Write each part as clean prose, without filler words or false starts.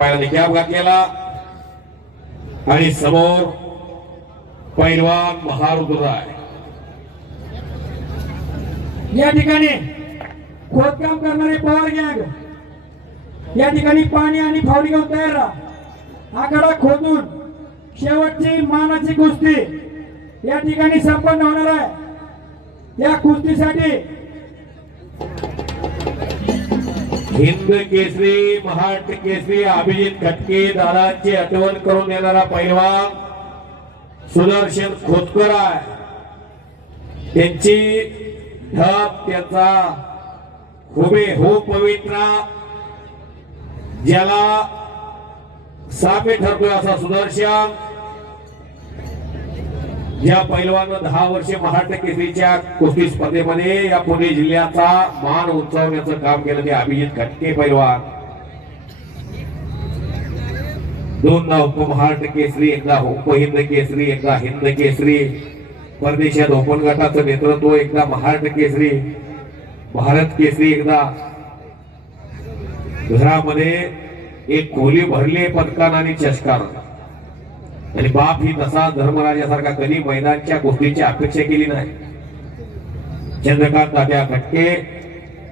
देखील अपघात केला आणि समोर पैलवान महारुद्र आहे। या ठिकाणी खोदकाम करणारे पवार गँग या ठिकाणी पाणी आणि फावडी घेऊन तयार राहा। आकडा खोदून शेवटची मानाची कुस्ती या ठिकाणी संपन्न होणार आहे। या कुस्तीसाठी हिंद केसरी महाराष्ट्र केसरी अभिजित खटके दादाची आठवण करून देणारा पैलवान सुदर्शन खोतकर आहे। त्यांची ढप त्यांचा हुबेहूब पवित्र ज्याला साम्य ठरतोय असा सुदर्शन या पैलवानं 10 वर्षे महाराष्ट्र केसरीच्या कुस्ती स्पर्धेमध्ये या पुणे जिल्ह्याचा मान उंचावण्याचं काम केलं ते अभिजित खटके पैलवान। 2 उपमहाराष्ट्र केसरी, एकदा उपहिंद केसरी, एकदा हिंद केसरी, परदेशात ओपन गटाचं नेतृत्व, एकदा महाराष्ट्र केसरी, भारत केसरी, एकदा घरामध्ये एक खोली भरली पदकानं आणि चषकानं। आणि बाप ही तसा धर्मराजासारखा कधी मैदानच्या कुस्तीची अपेक्षा केली नाही। चंद्रकांत तात्या खटके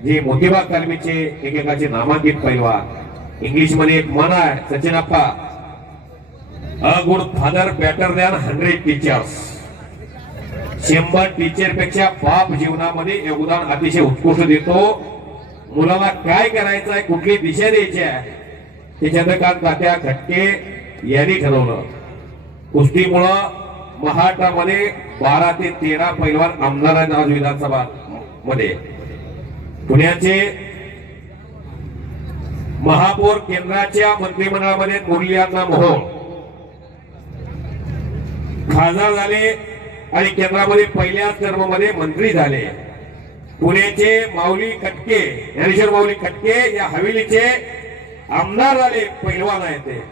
जे मोतीबाग तालमीचे एकेकाचे नामांकित पैलवान। इंग्लिश मध्ये एक म्हण आहे सचिनप्पा, a good father better than 100 teachers. 100 teacher पेक्षा बाप जीवनामध्ये योगदान अतिशय उत्कृष्ट देतो। मुलाला काय करायचं आहे, कुठली दिशा द्यायची आहे ते चंद्रकांत तात्या खटके यांनी ठरवलं। कुस्तीमुळं महाराष्ट्रामध्ये 12 ते 13 पैलवान आमदार आहेत आज विधानसभा मध्ये। पुण्याचे महापौर केंद्राच्या मंत्रिमंडळामध्ये मुरलीअण्णा मोहोळ खासदार झाले आणि केंद्रामध्ये पहिल्याच टर्ममध्ये मंत्री झाले। पुण्याचे माऊली खटके, ज्ञानेश्वर माऊली खटके या हवेलीचे आमदार झाले, पैलवान आहेत ते।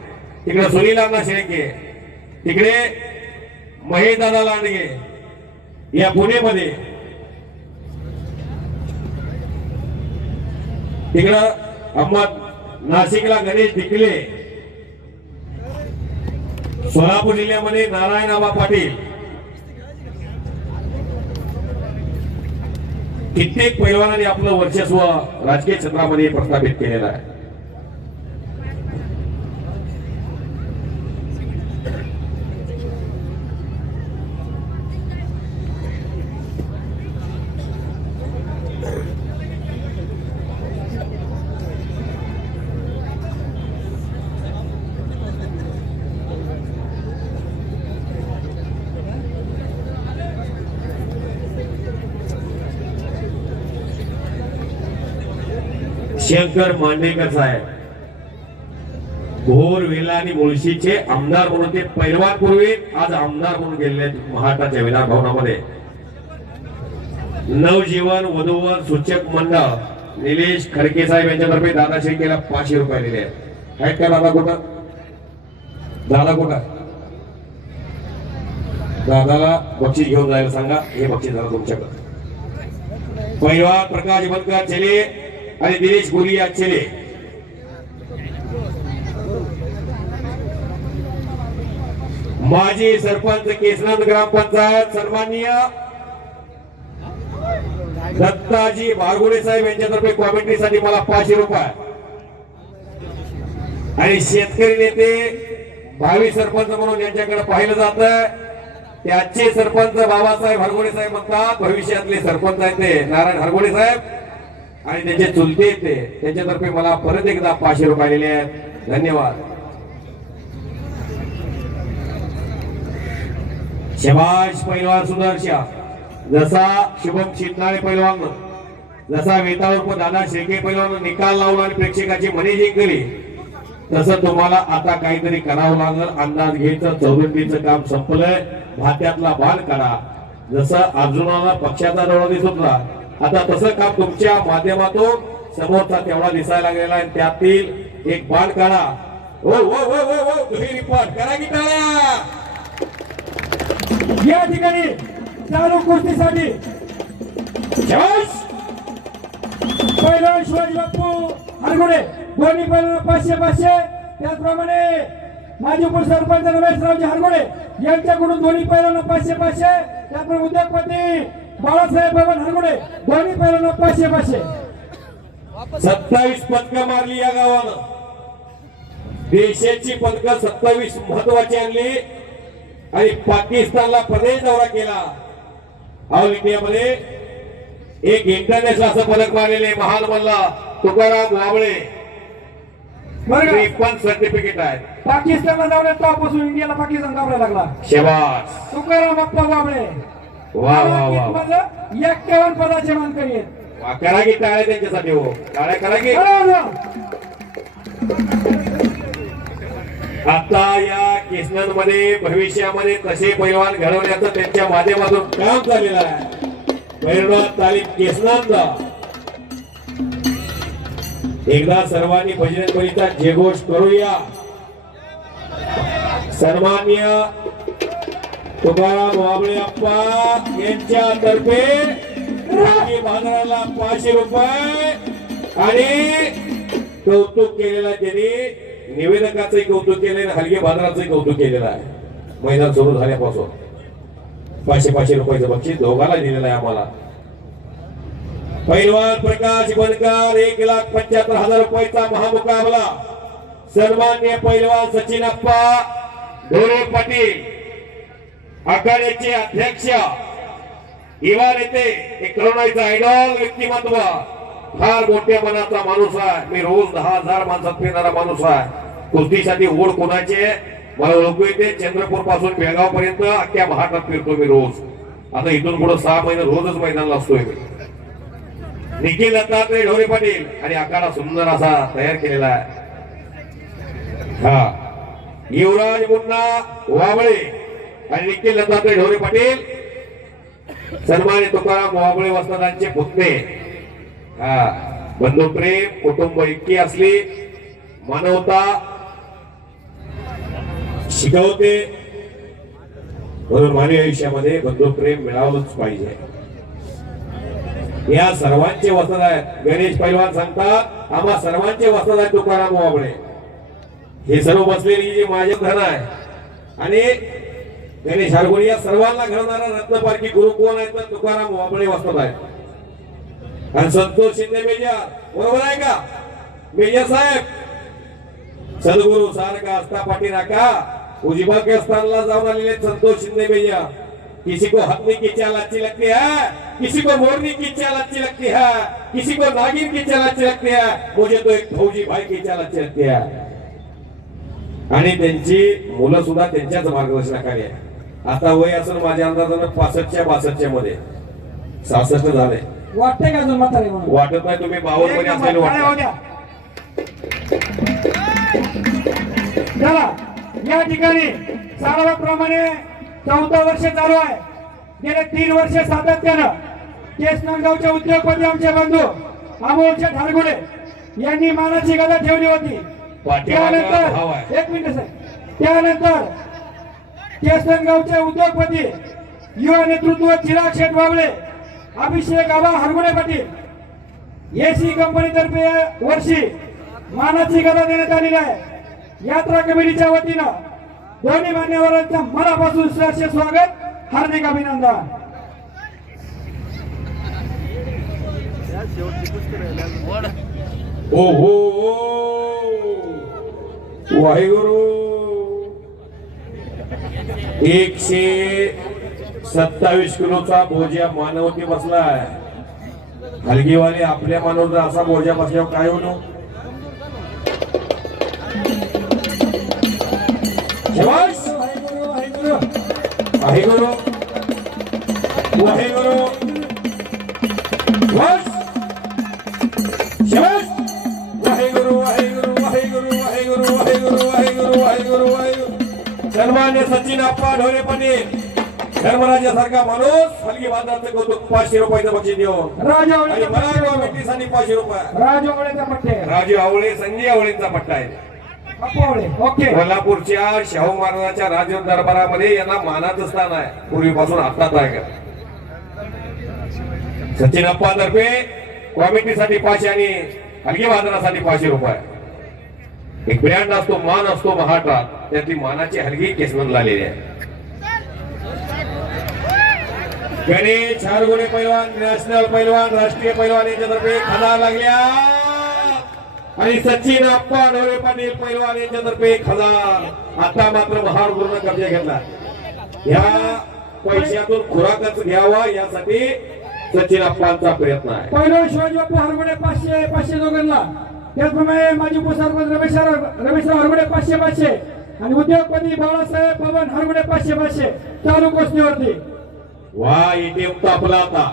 तिकडे सुनील अण्णा शेळके, तिकडे महेश दादा लांडगे या पुणेमध्ये, तिकडं अहमद नाशिकला गणेश ढिकले, सोलापूर जिल्ह्यामध्ये नारायण आबा पाटील, कित्येक पैलवानांनी आपलं वर्चस्व राजकीय क्षेत्रामध्ये प्रस्थापित केलेलं आहे। शंकर मांडेकर साहेब भोर, वेला आणि मुळशीचे आमदार म्हणून ते पैलवान पूर्वी आज आमदार म्हणून गेलेले महाराष्ट्राच्या विधान भवनामध्ये। नवजीवन वधूवर सूचक मंडळ निलेश खडके साहेब यांच्यातर्फे दादा शेळकेला 500 रुपये दिले आहेत का? दादा कुठं? दादा कुठं? दादाला बक्षीस घेऊन जायला सांगा, हे बक्षीस झालं तुमच्याकडे। पैलवान प्रकाश बनकर चेले आणि दिनेश गोलिया चेले माजी सरपंच केसनंद ग्रामपंचायत सन्माननीय दत्ताजी भारगुडे साहेब यांच्यातर्फे कॉमेंट्रीसाठी मला 500 रुपये। आणि शेतकरी नेते भावी सरपंच म्हणून यांच्याकडे पाहिलं जातं, त्याचे सरपंच बाबासाहेब हरगोडे साहेब म्हणतात, भविष्यातले सरपंच आहेत ते नारायण हरगोडे साहेब आणि त्याचे चुलते ते, त्यांच्यातर्फे मला परत एकदा 500 रुपये दिले आहेत। धन्यवाद। शबाश पैलवान सुदर्शन, जसा शुभम शितनाळे पैलवान, जसा वेताळ दादा शेळके पैलवान निकाल लावला आणि प्रेक्षकाची मने जिंकली, तसं तुम्हाला आता काहीतरी करावं लागेल। अंदाज घ्यायचं, चौरंगीचं काम संपलंय, भात्यातला बाण काढा। जसं अर्जुनाला पक्षाचा डोळा दिसत होता, आता तसं काम तुमच्या माध्यमातून समोरचा तेवढा दिसायला गेला आणि त्यातील एक बाण काढा। ओ ओ ओ ओ ओ तुम्ही रिपोर्ट करा की टाळ्या। या ठिकाणी चालू कुस्तीसाठी पैलवान शिवाजी बापू हरगुडे दोन्ही पैलवान 500-500 त्याचप्रमाणे माजी उपसरपंच रमेशरावजी हरगुडे यांच्याकडून दोन्ही पैलवांना 500-500. त्याचप्रमाणे उद्योगपती बाळासाहेब बबन हरगुडे दोन्ही पैलवांना 500-500. 27 पदकं मारली या गावानं. देशाची पदकं 27 महत्वाची आणली आणि पाकिस्तानला प्रदेश दौरा केला. ऑल इंडियामध्ये एक इंटरनॅशनल असं पदक मारलेले महान मल्ला तुकाराम वाबळे. बरं का? पण सर्टिफिकेट आहे. पाकिस्तानला जाऊन तेव्हापासून इंडियाला पाकिस्तान घाबरायला लागला. शेबास. तुकाराम बाप्पा वाबळे वा वा वा. 51 पदाचे मानकरी आहेत. वा, करा की टाळ्या त्यांच्यासाठी. हो टाळ्या करा की. आता या केसनमध्ये भविष्यामध्ये तसे पैलवान घडवण्याचं त्यांच्या माध्यमातून काम झालेलं आहे. पैलवान तालीम केसनांचा एकदा सर्वांनी बजरंगबलीचा जयघोष करूया. सन्माननीय तुकाराम वाबळे अप्पा यांच्यातर्फे बाजाराला 500 रुपये आणि कौतुक केलेलं त्यांनी. निवेदकाचंही कौतुक केले आणि हलगे बाजाराचंही कौतुक केलेलं आहे. मैदान सुरू झाल्यापासून 500-500 रुपयाचं बक्षीस दोघाला दिलेलं आहे आम्हाला. पैलवान प्रकाश बनकर 1,75,000 रुपयाचा महामुकाबला. सन्मान्य पैलवान सचिन अप्पा ढोरे पाटील आखाड्याचे अध्यक्ष, युवा नेते, एक तरुणाईचा आयडॉल व्यक्तिमत्व, फार मोठ्या मनाचा माणूस आहे. मी रोज 10,000 माणसात फिरणारा माणूस आहे. कुस्तीसाठी ओढ कोणाचे मला ओळखू येते. चंद्रपूर पासून बेळगाव पर्यंत अख्ख्या महाराष्ट्रात फिरतो मी रोज. आता इथून पुढे 6 महिने रोजच मैदानाला असतोय मी. निखिल दत्तात्रय ढोरे पाटील आणि आखाडा सुंदर असा तयार केलेला आहे. हा युवराज मुन्ना वाबळे आणि निखिल दत्तात्रय ढोरे पाटील सन्मानित तुकाराम वाबळे वस्तादांचे पुतणे. हा बंधुप्रेम, कुटुंब इतकी असली, मानवता शिकवते. म्हणून मानवी आयुष्यामध्ये बंधुप्रेम मिळावंच पाहिजे. या सर्वांचे वस्ताद आहेत. गणेश पैलवान सांगतात आम्हा सर्वांचे वस्ताद आहेत तुकाराम वाबळे. हे सर्व बसलेली जी माझे धन आहे आणि गणेश हरगुडे या सर्वांना घडवणारा रत्नपारखी गुरु कोण आहेत तर तुकाराम वाबळे वस्ताद आहेत. आणि संतोष शिंदे मेजर, बरोबर आहे का मेजर साहेब? सद्गुरु सारखा आस्था पाठीराखा उजिबाकिस्तानला जाऊन आलेले संतोष शिंदे मेजर. किसी को हथनी की चाल अच्छी लगती है, किसी को मोरनी की चाल अच्छी लगती है, किसी को नागिन की चाल अच्छी लगती है, मुझे तो एक फौजी भाई की चाल अच्छी लगती है. आणि त्यांची मुलं सुद्धा त्यांच्याच मार्गदर्शनाखाली आहे. आता वय असेल माझ्या अंदाजानं 65-62 मध्ये, 66 झाले. वाटते का अजून म्हातारे म्हणून? वाटत नाही. तुम्ही 52 मध्ये असेल वाटत. चला या ठिकाणी सारवाप्रमाणे 14 वर्ष चालू आहे. गेले 3 वर्ष सातत्यानं केसनगावचे उद्योगपती आमचे बंधू अमोलचे ठारगुडे यांनी मानाची गदा ठेवली होती. त्यानंतर एक मिनिट साहेब, त्यानंतर केसनगावचे उद्योगपती युवा नेतृत्व चिराग शेठ वाबळे, अभिषेक आबा हरगुडे पाटील एसी कंपनीतर्फे वर्षी मानाची गदा देण्यात आलेली आहे. यात्रा कमिटीच्या वतीनं दोन्ही मान्यवरांच्या मनापासून सहर्ष स्वागत, हार्दिक अभिनंदन. ओ हो वाहेगुरु. 127 किलोचा बोजा मानवती बसलाय. हलगीवाले आपल्या मानवता असा बोजा बसल्यावर काय होतो? वाहेगुरु वाहेगुरु बस. शबाश. वाहेगुरु वाहेगुरु वाहेगुरु वाहेगुरु वाहेगुरु वाहेगुरु वाहेगुरु वाहेगुरु. सन्मान्य सचिन अप्पा ढोरे पाटील धर्मराजासारखा माणूस हलगी बाजाराचं कौतुक 500 रुपयाचं बक्षीस देऊन राजू आणि मला कमिटीसाठी 500 रुपये. राजू आवळेचा पट्टे, राजू आवळे, संजय आवळेंचा पट्टा आहे. ओके. कोल्हापूरच्या शाहू महाराजांच्या राज दरबारामध्ये यांना मानाचं स्थान आहे पूर्वीपासून आताच आहे का. सचिन अप्पा तर्फे कॉमिटीसाठी 500 आणि हलगी बाजारासाठी 500 रुपये. एक ब्रँड असतो, मान असतो महाराष्ट्रात, त्यातली मानाची हलगी केसनंद आलेली आहे. गणेश हारगुडे पैलवान, नॅशनल पैलवान, राष्ट्रीय पैलवान यांच्यातर्फे खदा लागल्या आणि सचिन अप्पा ढोरे पाटील पैलवान यांच्यातर्फे खदा. आता मात्र महाराष्ट्रानं कब्जा घेतला. या पैशातून खुराकच घ्यावा यासाठी सचिन अप्पांचा प्रयत्न आहे. पहिलं शिवाजी बापू हरगुडे 500 500 दोघांना. त्याचप्रमाणे माजी उपसरपंच रमेश हरगुडे 500 500 आणि उद्योगपती बाळासाहेब पवन हरगुडे 500 500 चालू कुस्तीवरती. वा एटीएम तापला आता.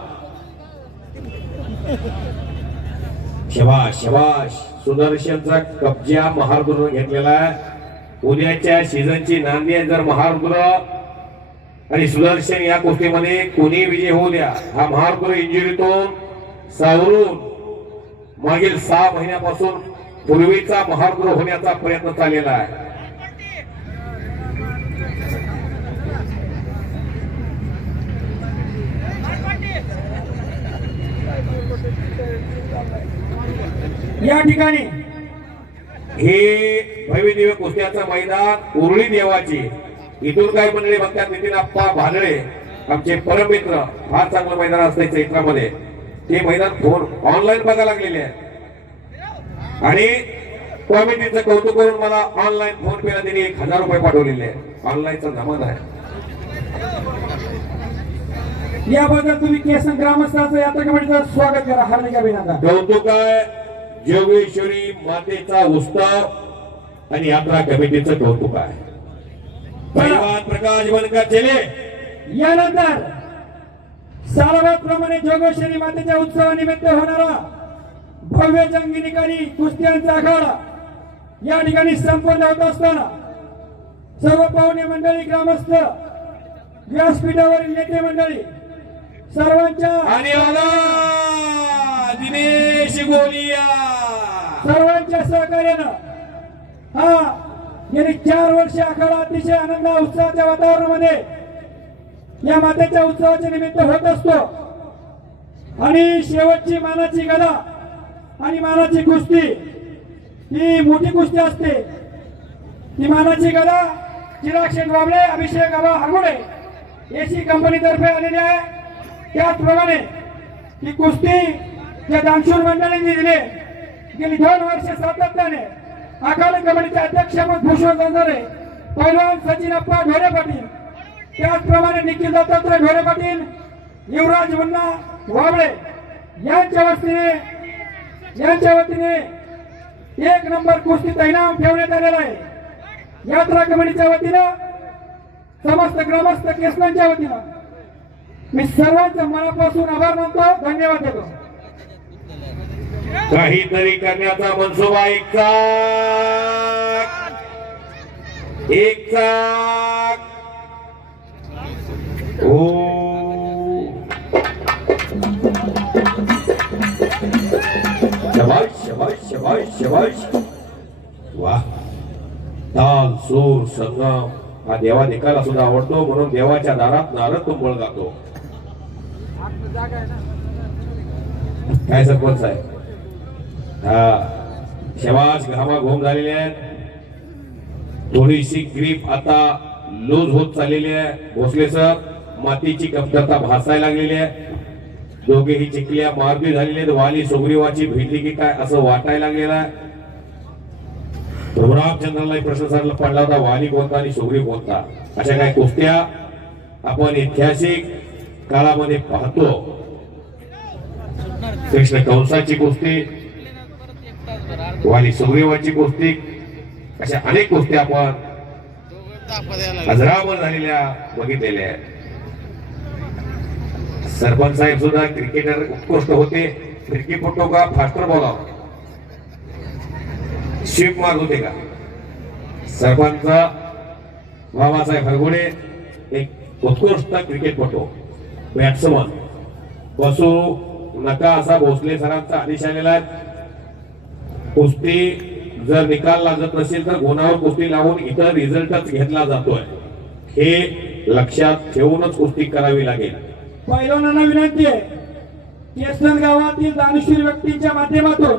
शबाश शबाश. सुदर्शनचा कब्जा महारुद्र घेतलेला आहे. उद्याच्या सीझनची नांदी आहे. जर महारुद्र आणि सुदर्शन या कुस्तीमध्ये कोणी विजय होऊ द्या, हा महारुद्र इंजुरीतून सावरून मागील 6 महिन्यापासून पूर्वीचा महारुद्र होण्याचा प्रयत्न चाललेला आहे. या ठिकाणी हे भव्य दिव्य कुस्त्याचं मैदान उरुळी देवाची. इथून काही मंडळी बघतात. नितीन आप्पा भानळे आमचे परममित्र. फार चांगलं मैदान असते चैत्रामध्ये. ते मैदान फोन ऑनलाईन बघायला लागलेले आहे आणि कॉमेडीचं कौतुक करून मला ऑनलाईन फोन पेला त्यांनी 1000 रुपये पाठवलेले आहे. ऑनलाईनचा जमाना आहे. याबद्दल तुम्ही केसन ग्रामस्थांचं यात्रा कमिटीचं स्वागत करा. हार्दिक अभिनंदन. कौतुक आहे जोगेश्वरी मातेचा उत्सव आणि यात्रा कमिटीचं कौतुक आहे. पैलवान प्रकाश बनकर चले. यानंतर सालाबाद प्रमाणे जोगेश्वरी मातेच्या उत्सवानिमित्त होणारा भव्य जंगी निकाली कुस्त्यांचा आखाडा या ठिकाणी संपन्न होत असताना सर्व पाहुणे मंडळी, ग्रामस्थ, व्यासपीठावरील नेते मंडळी सर्वांच्या आणि दिनेश गोलिया सर्वांच्या सहकार्यानं हा गेली 4 वर्ष आखाडा अतिशय आनंद उत्साहाच्या वातावरणामध्ये या मातेच्या उत्सवाच्या निमित्त होत असतो. आणि शेवटची मानाची गदा आणि मानाची कुस्ती ही मोठी कुस्ती असते. ती मानाची गदा चिराग शेठ बाबळे, अभिषेक आबा हरगुडे एसी कंपनीतर्फे आलेली आहे. त्याचप्रमाणे ही कुस्ती ज्या दानशूर मंडळींनी दिली गेली 2 वर्ष सातत्याने आखाडा कमिटीचे अध्यक्ष भूषण गंजारे, पैलवान सचिन अप्पा ढोरे पाटील, त्याचप्रमाणे निखिल दत्तात्रय ढोरे पाटील, युवराज मुन्ना वाबळे यांच्या वतीने 1 नंबर कुस्तीचा इनाम ठेवण्यात आलेला आहे. यात्रा कमिटीच्या वतीनं, समस्त ग्रामस्थ केसनांच्या वतीनं मी सर्वांचं मनापासून आभार मानतो. धन्यवाद देतो. काहीतरी करण्याचा मनसुबा एक चाक. शबाश शबाश शबाश शबाश. वाह. ताल सूर संगम हा देवा देखायला सुद्धा आवडतो. म्हणून देवाच्या दारात नारद तुंबळ गातो. काय सरपंच आहे. शबाश. घामाघूम झालेले आहेत. थोडीशी ग्रीप आता लूज होत चाललेली आहे. भोसले सर, मातीची कमतरता भासायला लागलेली आहे. दोघेही चिखल्या मारबी झालेले आहेत. वाली सुग्रीवाची भेटली की काय असं वाटायला लागलेलं आहे. प्रभुरामचंद्राला प्रश्न सरला पडला होता, वाली कोणता आणि सुग्रीव कोणता. अशा काही कुस्त्या आपण ऐतिहासिक काळामध्ये पाहतो. कृष्ण कंसाची कुस्ती, वाली सुग्रीवाची कुस्ती, अशा अनेक कुस्त्या आपण अजरामर झालेल्या बघितलेल्या आहेत. सरपंच साहेब सुद्धा क्रिकेटर उत्कृष्ट होते. फिरकीपटू का फास्टर बॉलर स्वीप मारत होते का. सरपंच बाबासाहेब हरगुडे एक उत्कृष्ट क्रिकेटपटू, बॅट्समन. बसू नका असा भोसले सरांचा आदेश आलेला आहे. कुस्ती जर निकाल लागत नसेल तर गुणावर कुस्ती लावून इतर रिझल्टच घेतला जातोय. हे लक्षात ठेवूनच कुस्ती करावी लागेल. पैलवानांना विनंती आहे, केसन गावातील दानशूर व्यक्तींच्या माध्यमातून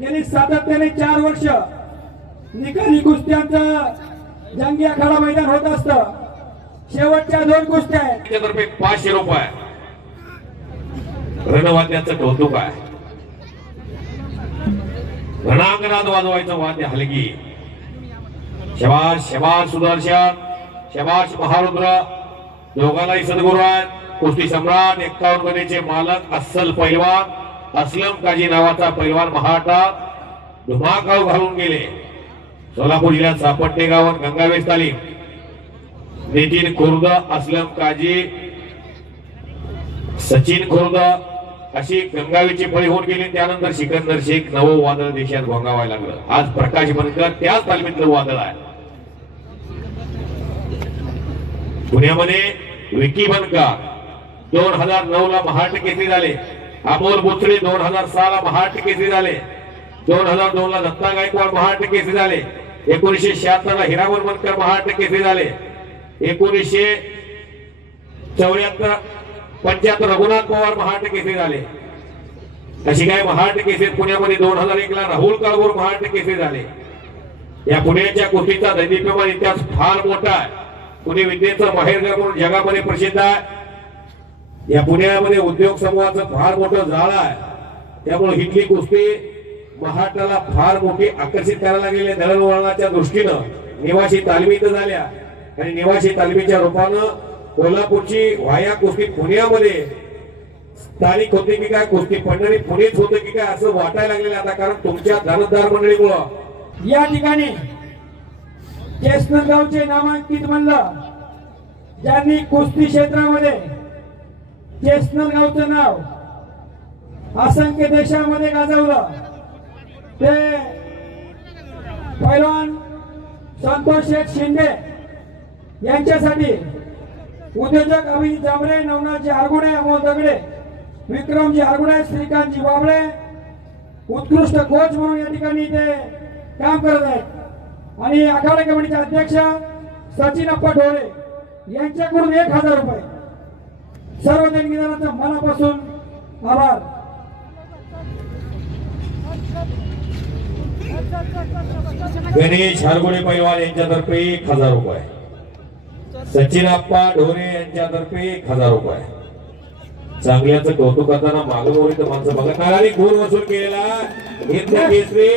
गेली सातत्याने 4 वर्ष निकाली कुस्त्यांचं जंगी आखाडा मैदान होत असतं. शेवटच्या 2 कुस्त्या आहेत. त्याच्यातर्फे 500 रुपये रणवाद्याचं कौतुक आहे. रणांगणात वाजवायचं वाद्य हलगी. शबाश शबाश सुदर्शन, शबाश महारुद्र, दोघांनाही सद्गुरू आहेत. कुस्ती सम्राट 51 गदेचे मालक अस्सल पैलवान असलम काजी नावाचा पैलवान महाटात धुमाकाव घालून गेले. सोलापूर जिल्ह्यात सापट्टे गावात गंगावेश तालीम. नितीन खुर्द, असलम काजी, सचिन खुर्द अशी गंगावीची फळी होऊन गेली. त्यानंतर सिकंदर शेख नवं वादळ देशात भोंगावायला लागलं. आज प्रकाश बनकर त्याच तालमीतलं वादळ आहे. पुण्यामध्ये विकी बनकर 2009 ला महाराष्ट्र केसरी झाले. अमोल बुचडे 2006 ला महाराष्ट्र केसरी झाले. 2002 ला दत्ता गायकवाड महाराष्ट्र केसरी झाले. 1976 ला हिरामन बनकर महाराष्ट्र केसरी झाले. 1974-75 रघुनाथ पवार महाराष्ट्र केसरी झाले. अशी काय महाराष्ट्र केसरी पुण्यामध्ये 2001 ला राहुल काळभोर महाराष्ट्र केसरी झाले. या पुण्याच्या कुस्तीचा दैदिप्यमान इतिहास फार मोठा आहे. पुणे विद्येचं माहेरघर म्हणून जगामध्ये प्रसिद्ध आहे. या पुण्यामध्ये उद्योग समूहाचं फार मोठं जाळ आहे. त्यामुळे इथली कुस्ती महाराष्ट्राला फार मोठी आकर्षित करायला लागलेली आहे. दळणवळणाच्या दृष्टीनं निवासी तालमी इथं झाल्या आणि निवासी तालमीच्या रूपानं कोल्हापूरची वाया कुस्ती पुण्यामध्ये स्थानिक होते की काय, कुस्ती पंढरी पुणेच होते की काय असं वाटायला लागलेलं आता. कारण तुमच्या दानदार मंडळीमुळं या ठिकाणी केसनगावचे नामांकित म्हणलं, ज्यांनी कुस्ती क्षेत्रामध्ये केसनगावचं नाव असंख्य देशामध्ये गाजवलं, ते पैलवान संतोष शेठ शिंदे यांच्यासाठी उद्योजक अभिजित जांभरे, नवनाथजी आरगुडे, अमोल दगडे, विक्रमजी आरगुडे, श्रीकांतजी बाबळे उत्कृष्ट कोच म्हणून या ठिकाणी ते काम करत आहेत. आणि आखाडा कमिटीचे अध्यक्ष सचिन अप्पा ढोळे यांच्याकडून 1000 रुपये. सर्व देणगीदारांचा मनापासून आभार. गणेश हरगुडे पैलवान यांच्यातर्फे 1000 रुपये. सचिन अप्पा ढोरे यांच्यातर्फे 1000 रुपये. चांगल्याचं कौतुक करताना मागून वरील माणसं बघत नाही आणि गुण वसूल केलेला हिंद केसरी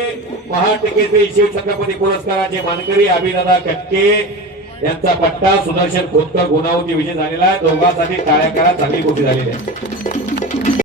महाराष्ट्र केसरी शिवछत्रपती पुरस्काराचे मानकरी अभिदादा कटके यांचा पट्टा सुदर्शन खोतकर गुणावती विजय झालेला आहे. दोघांसाठी टाळ्या करा. चांगली गोष्टी झालेली आहे.